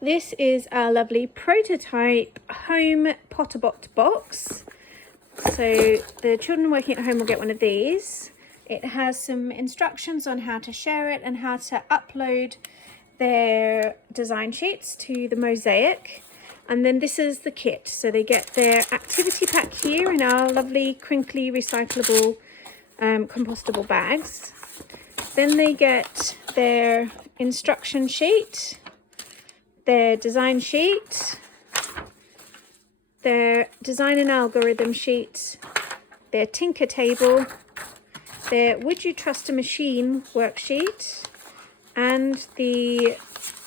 This is our lovely prototype home PotterBot box. So the children working at home will get one of these. It has some instructions on how to share it and how to upload their design sheets to the mosaic. And then this is the kit. So they get their activity pack here in our lovely crinkly recyclable compostable bags. Then they get their instruction sheet, their design sheet, their design and algorithm sheet, their tinker table, their Would You Trust a Machine worksheet, and the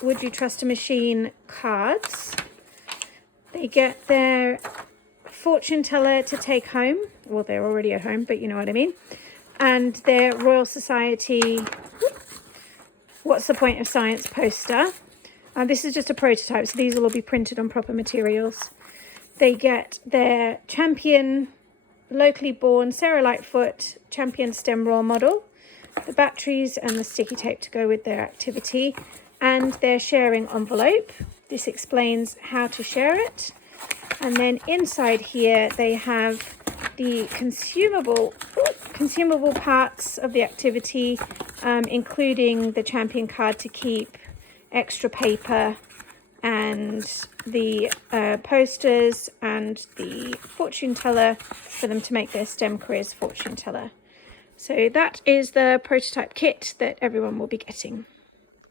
Would You Trust a Machine cards. They get their fortune teller to take home. Well, they're already at home, but you know what I mean. And their Royal Society What's the Point of Science poster. This is just a prototype, so these will all be printed on proper materials. They get their champion, locally born Sarah Lightfoot champion stem roll model, the batteries and the sticky tape to go with their activity, and their sharing envelope. This explains how to share it. And then inside here they have the consumable parts of the activity, including the champion card to keep, extra paper, and the posters and the fortune teller for them to make their STEM careers fortune teller. So that is the prototype kit that everyone will be getting.